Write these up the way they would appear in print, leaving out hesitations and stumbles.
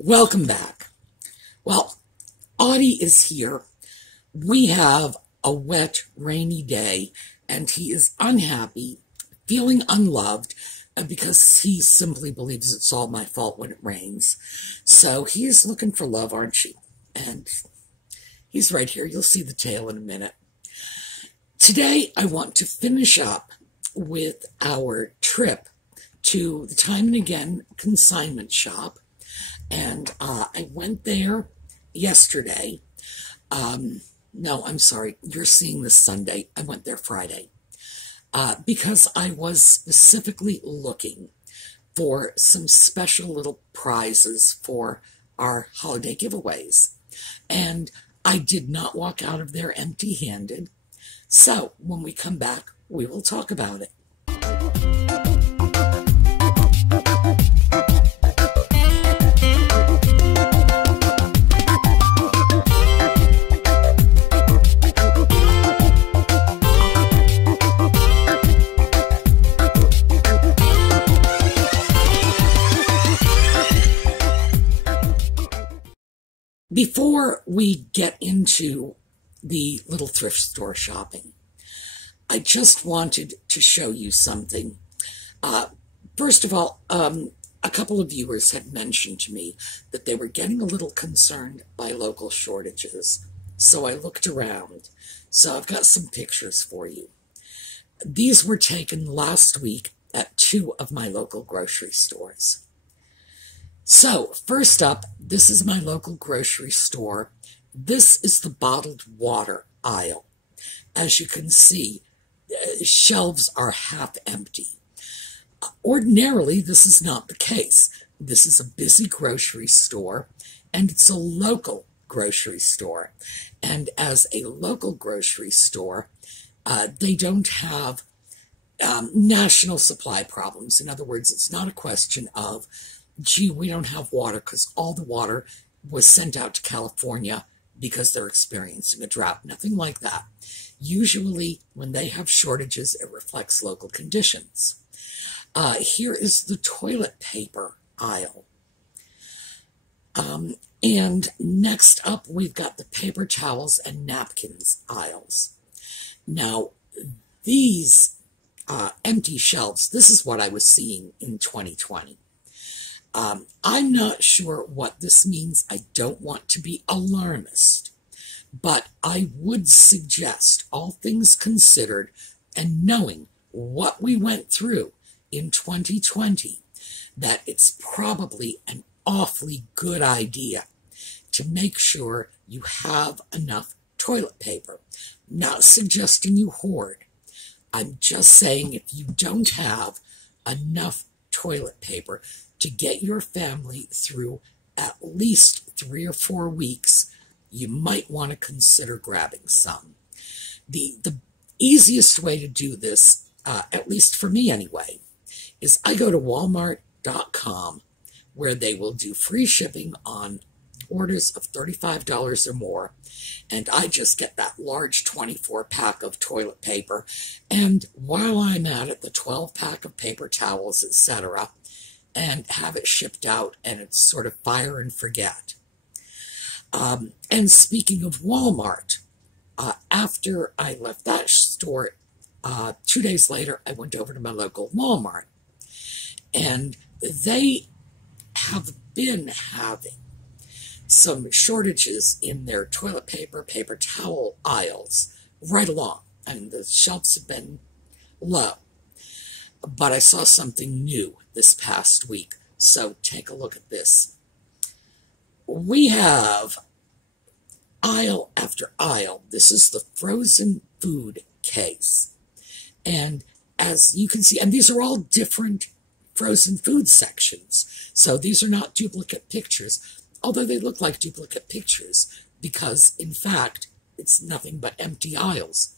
Welcome back. Well, Audie is here. We have a wet, rainy day, and he is unhappy, feeling unloved, because he simply believes it's all my fault when it rains. So he's looking for love, aren't you? And he's right here. You'll see the tail in a minute. Today, I want to finish up with our trip to the Time and Again consignment shop. And I went there yesterday. No, I'm sorry. You're seeing this Sunday. I went there Friday because I was specifically looking for some special little prizes for our holiday giveaways. And I did not walk out of there empty-handed. So when we come back, we will talk about it. Before we get into the little thrift store shopping, I just wanted to show you something. First of all, a couple of viewers had mentioned to me that they were getting a little concerned by local shortages. So I looked around. So I've got some pictures for you. These were taken last week at 2 of my local grocery stores. So, first up, this is my local grocery store. This is the bottled water aisle. As you can see, shelves are half empty. Ordinarily, this is not the case. This is a busy grocery store, and it's a local grocery store. And as a local grocery store, they don't have national supply problems. In other words, it's not a question of, gee, we don't have water because all the water was sent out to California because they're experiencing a drought. Nothing like that. Usually, when they have shortages, it reflects local conditions. Here is the toilet paper aisle. And next up, we've got the paper towels and napkins aisles. Now, these empty shelves, this is what I was seeing in 2020. I'm not sure what this means. I don't want to be alarmist, but I would suggest, all things considered, and knowing what we went through in 2020, that it's probably an awfully good idea to make sure you have enough toilet paper. Not suggesting you hoard. I'm just saying if you don't have enough toilet paper to get your family through at least 3 or 4 weeks, you might want to consider grabbing some. The easiest way to do this, at least for me anyway, is I go to Walmart.com, where they will do free shipping on orders of $35 or more, and I just get that large 24-pack of toilet paper, and while I'm at it, the 12-pack of paper towels, etc., and have it shipped out, and it's sort of fire and forget. And speaking of Walmart, after I left that store, 2 days later, I went over to my local Walmart, and they have been having some shortages in their toilet paper, paper towel aisles right along, and the shelves have been low. But I saw something new this past week, so take a look at this. We have aisle after aisle. This is the frozen food case. And as you can see, and these are all different frozen food sections. So these are not duplicate pictures, although they look like duplicate pictures because, in fact, it's nothing but empty aisles.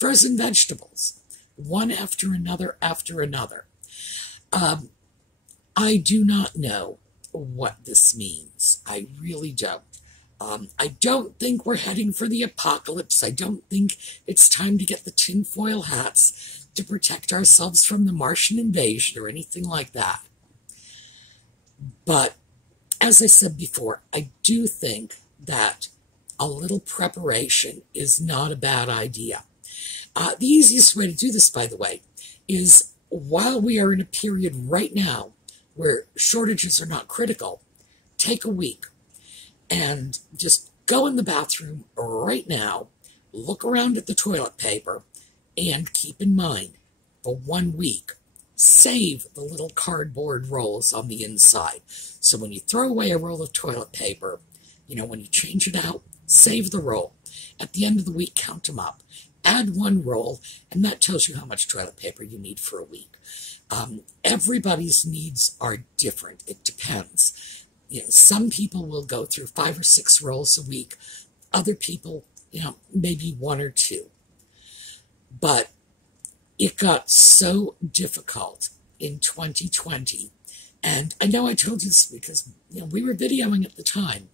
Frozen vegetables, one after another after another. I do not know what this means. I really don't. I don't think we're heading for the apocalypse. I don't think it's time to get the tinfoil hats to protect ourselves from the Martian invasion or anything like that. But as I said before, I do think that a little preparation is not a bad idea. The easiest way to do this, by the way, is while we are in a period right now where shortages are not critical, take a week and just go in the bathroom right now, look around at the toilet paper, and keep in mind, for 1 week, save the little cardboard rolls on the inside. So when you throw away a roll of toilet paper, when you change it out, save the roll. At the end of the week, count them up. Add 1 roll, and that tells you how much toilet paper you need for a week. Everybody's needs are different. It depends. Some people will go through 5 or 6 rolls a week. Other people, maybe 1 or 2. But it got so difficult in 2020. And I know I told you this because, we were videoing at the time.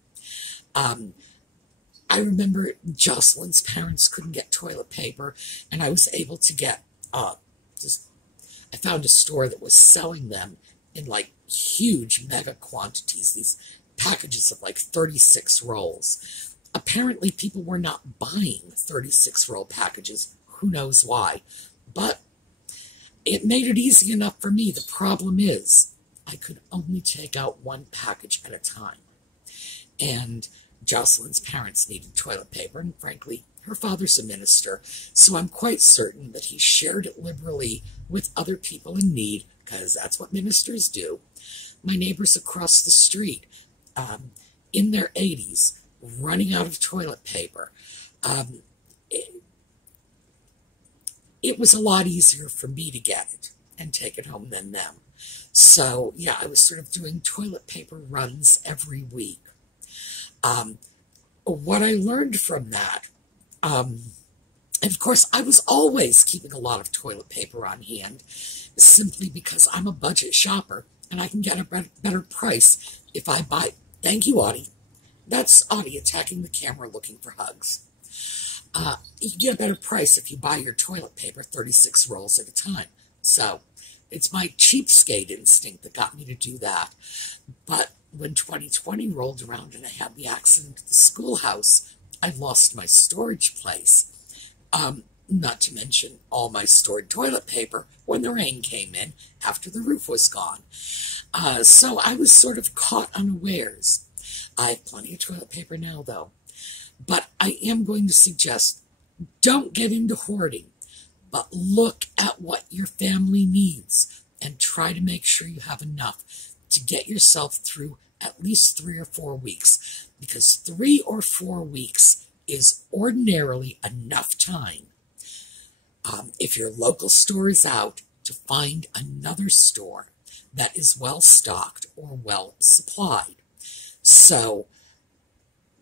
I remember Jocelyn's parents couldn't get toilet paper, and I was able to get, I found a store that was selling them in like huge mega quantities, these packages of like 36 rolls. Apparently people were not buying 36 roll packages. Who knows why? But it made it easy enough for me. The problem is I could only take out 1 package at a time. And Jocelyn's parents needed toilet paper, and frankly, her father's a minister, so I'm quite certain that he shared it liberally with other people in need, because that's what ministers do. My neighbors across the street, in their 80s, running out of toilet paper. It was a lot easier for me to get it and take it home than them. So, yeah, I was sort of doing toilet paper runs every week. What I learned from that, and of course I was always keeping a lot of toilet paper on hand, simply because I'm a budget shopper and I can get a better price if I buy. Thank you, Audie. That's Audie attacking the camera looking for hugs. You can get a better price if you buy your toilet paper 36 rolls at a time. So it's my cheapskate instinct that got me to do that. But when 2020 rolled around and I had the accident at the schoolhouse, I lost my storage place. Not to mention all my stored toilet paper when the rain came in after the roof was gone. So I was sort of caught unawares. I have plenty of toilet paper now, though. But I am going to suggest, don't get into hoarding, but look at what your family needs and try to make sure you have enough to get yourself through at least 3 or 4 weeks, because 3 or 4 weeks is ordinarily enough time, if your local store is out, to find another store that is well stocked or well supplied. So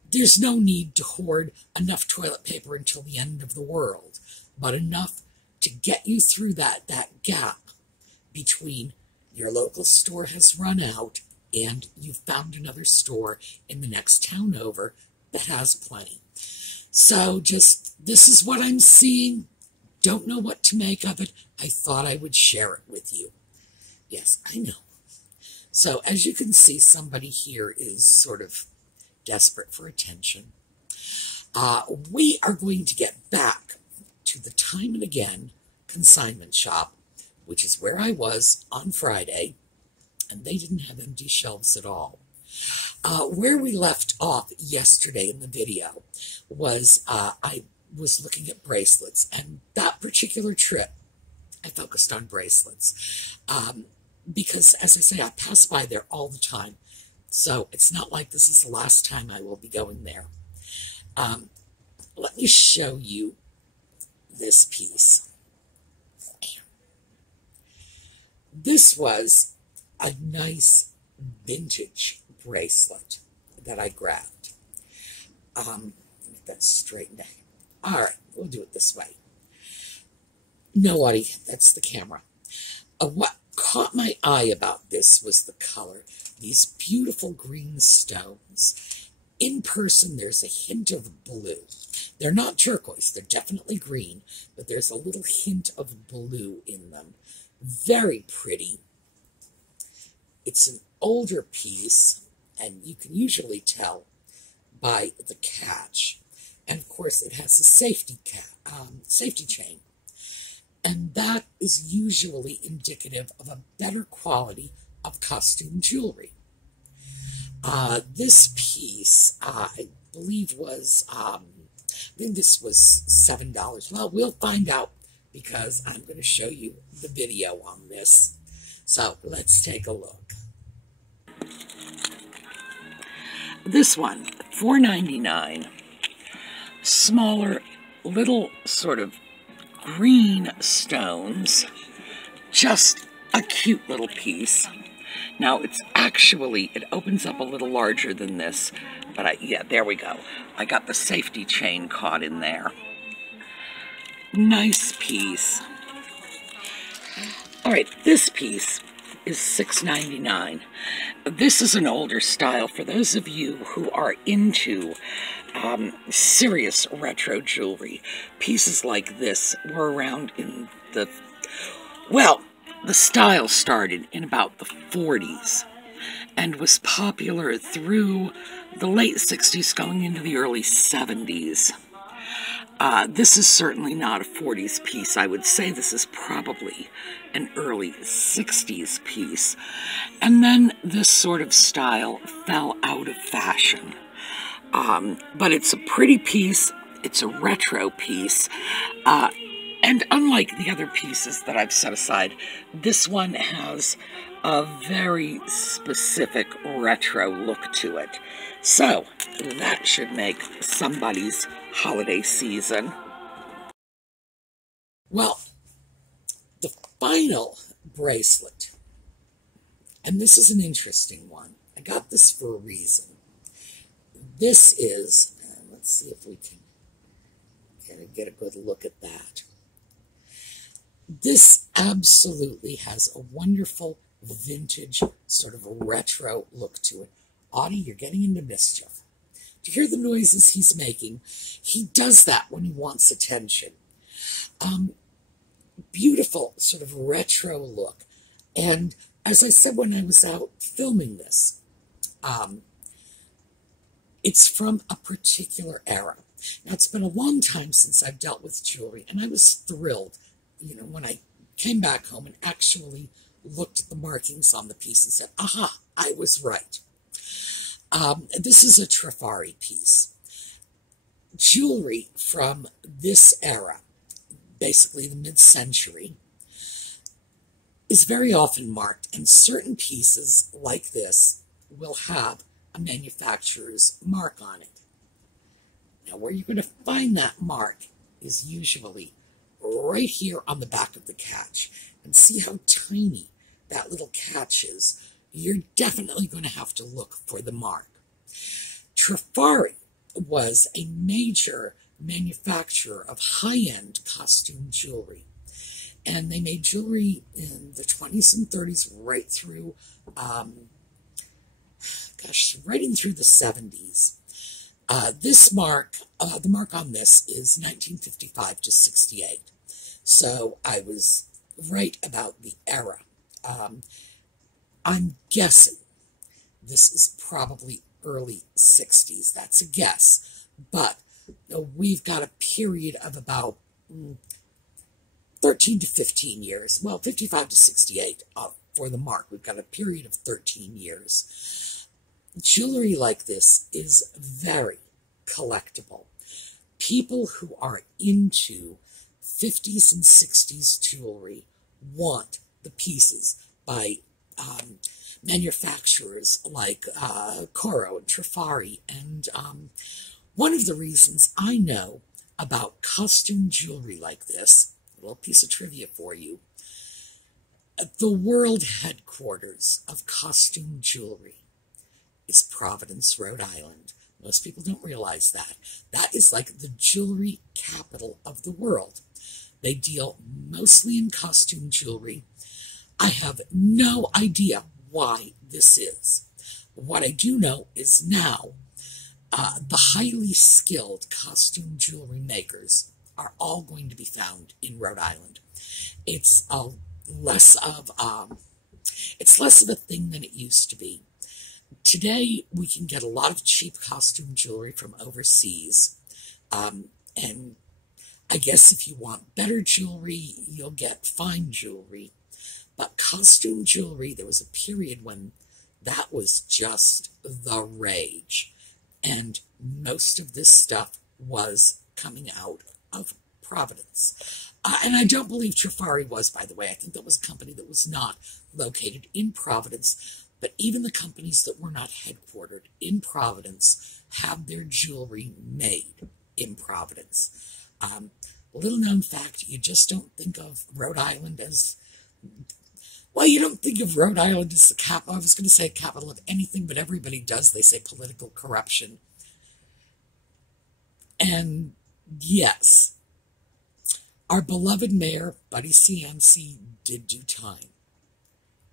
there's no need to hoard enough toilet paper until the end of the world, but enough to get you through that gap between your local store has run out and you've found another store in the next town over that has plenty. So this is what I'm seeing. Don't know what to make of it. I thought I would share it with you. Yes, I know. So as you can see, somebody here is sort of desperate for attention. We are going to get back to the Time and Again consignment shop, which is where I was on Friday, and they didn't have empty shelves at all. Where we left off yesterday in the video was I was looking at bracelets, and that particular trip I focused on bracelets because, as I say, I pass by there all the time, so it's not like this is the last time I will be going there. Let me show you this piece. This was a nice vintage bracelet that I grabbed. Get that straightened out. All right, we'll do it this way. No, Audie, that's the camera. What caught my eye about this was the color. These beautiful green stones. In person, there's a hint of blue. They're not turquoise, they're definitely green, but there's a little hint of blue in them. Very pretty. It's an older piece. and you can usually tell by the catch. And of course, it has a safety chain, and that is usually indicative of a better quality of costume jewelry. This piece, I believe was, I think this was $7. Well, we'll find out because I'm going to show you the video on this. So let's take a look. This one, $4.99. Smaller, little sort of green stones. Just a cute little piece. Now, it's actually, it opens up a little larger than this, but yeah, there we go. I got the safety chain caught in there. Nice piece. All right, this piece is $6.99. This is an older style for those of you who are into serious retro jewelry. Pieces like this were around in the, well, the style started in about the 40s and was popular through the late 60s going into the early 70s. This is certainly not a 40s piece. I would say this is probably an early 60s piece. And then this sort of style fell out of fashion. But it's a pretty piece. It's a retro piece. And unlike the other pieces that I've set aside, this one has a very specific retro look to it. So that should make somebody's holiday season. Well, the final bracelet, and this is an interesting one. I got this for a reason. This is, let's see if we can get a good look at that. This absolutely has a wonderful vintage sort of a retro look to it. Audie, you're getting into mischief. Do you hear the noises he's making? He does that when he wants attention. Beautiful sort of retro look. And as I said when I was out filming this, it's from a particular era. Now, it's been a long time since I've dealt with jewelry, and I was thrilled, you know, when I came back home and actually looked at the markings on the piece and said, aha, I was right. This is a Trifari piece. Jewelry from this era, basically the mid-century, is very often marked, and certain pieces like this will have a manufacturer's mark on it. Now, where you're going to find that mark is usually right here on the back of the catch. And see how tiny that little catch is. You're definitely going to have to look for the mark. Trifari was a major manufacturer of high-end costume jewelry. And they made jewelry in the 20s and 30s right through, right in through the 70s. This mark, the mark on this is 1955 to 68. So I was right about the era. I'm guessing this is probably early 60s. That's a guess. But we've got a period of about 13 to 15 years. Well, 55 to 68 for the mark. We've got a period of 13 years. Jewelry like this is very collectible. People who are into 50s and 60s jewelry want the pieces by manufacturers like Coro and Trifari. And one of the reasons I know about costume jewelry like this, a little piece of trivia for you, the world headquarters of costume jewelry is Providence, Rhode Island. Most people don't realize that. That is like the jewelry capital of the world. They deal mostly in costume jewelry. I have no idea why this is. What I do know is now the highly skilled costume jewelry makers are all going to be found in Rhode Island. It's less of a thing than it used to be. Today, we can get a lot of cheap costume jewelry from overseas. And I guess if you want better jewelry, you'll get fine jewelry. But costume jewelry, there was a period when that was just the rage. And most of this stuff was coming out of Providence. And I don't believe Trifari was, by the way. I think that was a company that was not located in Providence. But even the companies that were not headquartered in Providence have their jewelry made in Providence. Little known fact, you just don't think of Rhode Island as, well, you don't think of Rhode Island as the capital. I was going to say capital of anything, but everybody does. They say political corruption. And yes, our beloved mayor, Buddy Cianci, did do time.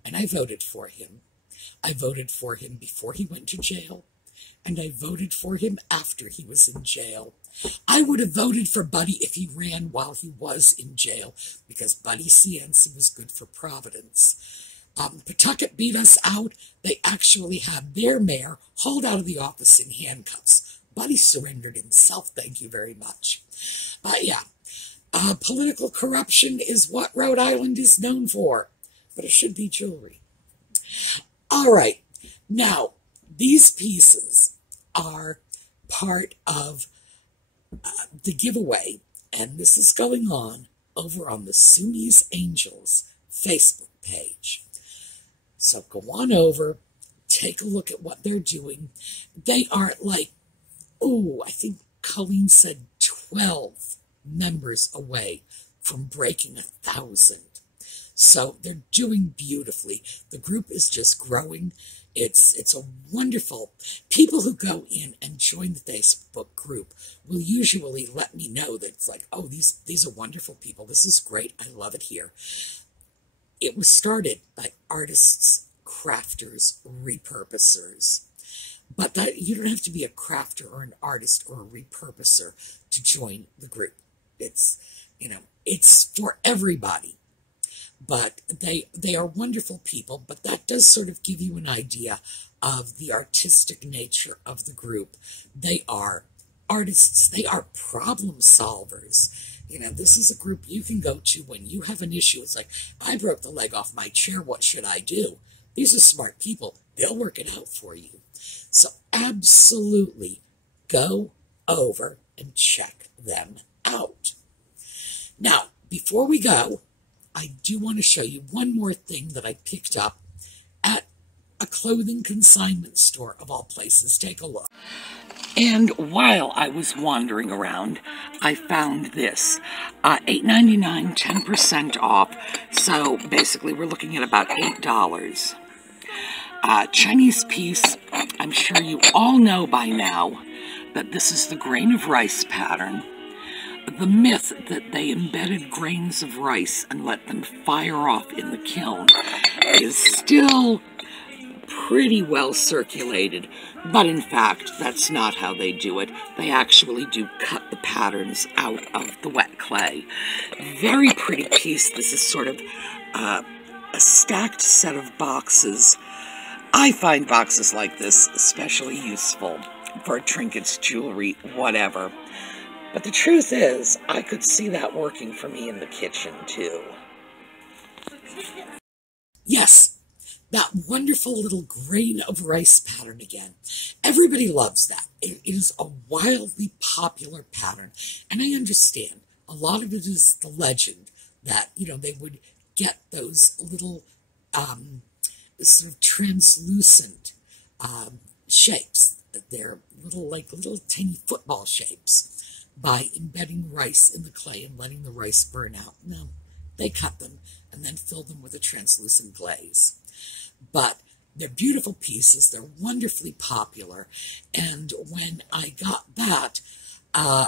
And I voted for him. I voted for him before he went to jail, and I voted for him after he was in jail. I would have voted for Buddy if he ran while he was in jail, because Buddy Cianci was good for Providence. Pawtucket beat us out. They actually had their mayor hauled out of the office in handcuffs. Buddy surrendered himself, thank you very much. Yeah, political corruption is what Rhode Island is known for, but it should be jewelry. All right, now, these pieces are part of the giveaway, and this is going on over on the Sunnis Angels Facebook page. So go on over, take a look at what they're doing. They are like, I think Colleen said 12 members away from breaking 1,000. So they're doing beautifully. The group is just growing. It's a wonderful, people who go in and join the Facebook group will usually let me know that it's like, oh, these are wonderful people. This is great. I love it here. It was started by artists, crafters, repurposers. But that you don't have to be a crafter or an artist or a repurposer to join the group. It's, it's for everybody. But they are wonderful people, but that does sort of give you an idea of the artistic nature of the group. They are artists. They are problem solvers. This is a group you can go to when you have an issue. It's like, I broke the leg off my chair. What should I do? These are smart people. They'll work it out for you. So absolutely go over and check them out. Now, before we go, I do want to show you one more thing that I picked up at a clothing consignment store of all places. Take a look. And while I was wandering around, I found this. $8.99, 10% off. So basically we're looking at about $8. Chinese piece. I'm sure you all know by now that this is the grain of rice pattern. The myth that they embedded grains of rice and let them fire off in the kiln is still pretty well circulated, but in fact, that's not how they do it. They actually do cut the patterns out of the wet clay. Very pretty piece. This is sort of a stacked set of boxes. I find boxes like this especially useful for trinkets, jewelry, whatever. But the truth is, I could see that working for me in the kitchen, too. Yes, that wonderful little grain of rice pattern again. Everybody loves that. It is a wildly popular pattern. And I understand. A lot of it is the legend that, they would get those little sort of translucent shapes. They're little tiny football shapes, by embedding rice in the clay and letting the rice burn out. No, they cut them and then fill them with a translucent glaze. But they're beautiful pieces. They're wonderfully popular. And when I got that,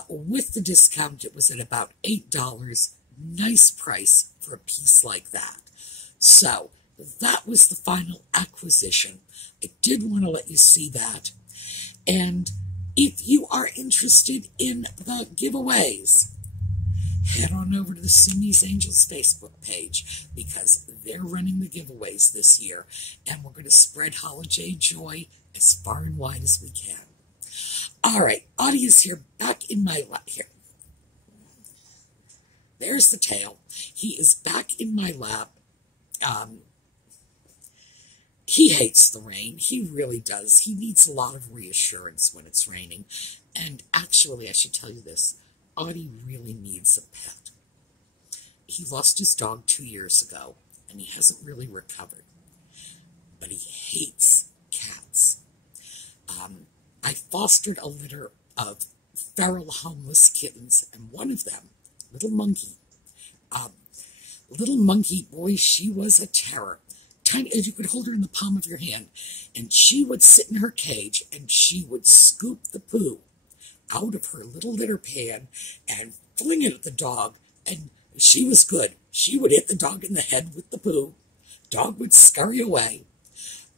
with the discount, it was at about $8. Nice price for a piece like that. So that was the final acquisition. I did want to let you see that. And if you are interested in the giveaways, head on over to the Sunnis Angels Facebook page, because they're running the giveaways this year, and we're going to spread holiday joy as far and wide as we can. All right, Audie is here, back in my lap here. There's the tail. He is back in my lap. He hates the rain. He really does. He needs a lot of reassurance when it's raining. And actually, I should tell you this, Audie really needs a pet. He lost his dog 2 years ago, and he hasn't really recovered. But he hates cats. I fostered a litter of feral homeless kittens, and one of them, Little Monkey, boy, she was a terror. Tiny, as you could hold her in the palm of your hand, and she would sit in her cage, and she would scoop the poo out of her little litter pan and fling it at the dog, and she was good. She would hit the dog in the head with the poo. Dog would scurry away.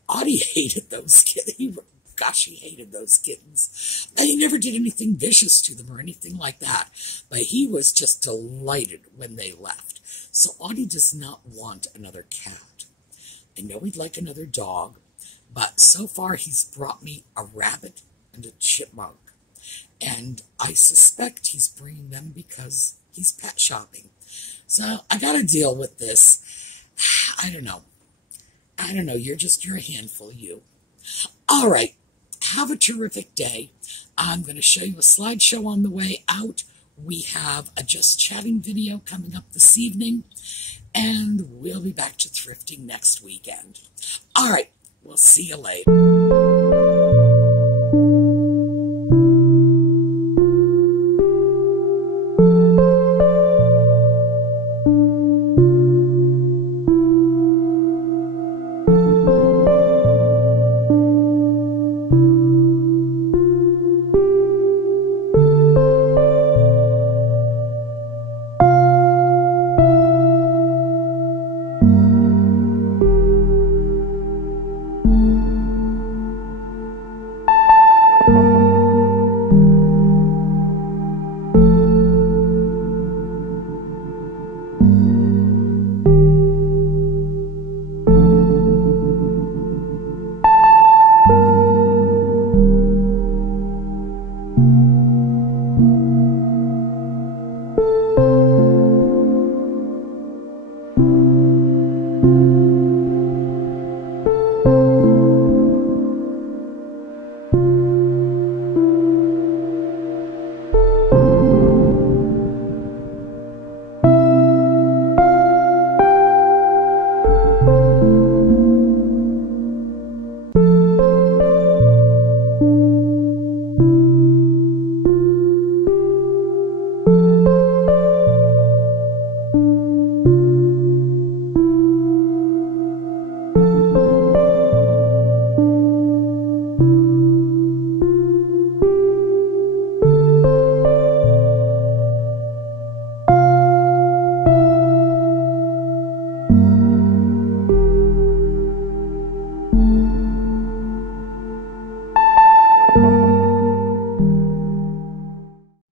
Audie hated those kittens. Gosh, he hated those kittens. And he never did anything vicious to them or anything like that. But he was just delighted when they left. So Audie does not want another cat. I know he'd like another dog, but so far he's brought me a rabbit and a chipmunk. And I suspect he's bringing them because he's pet shopping. So I got to deal with this. I don't know. You're a handful, you. All right. Have a terrific day. I'm going to show you a slideshow on the way out. We have a Just Chatting video coming up this evening, and we'll be back to thrifting next weekend. All right, we'll see you later.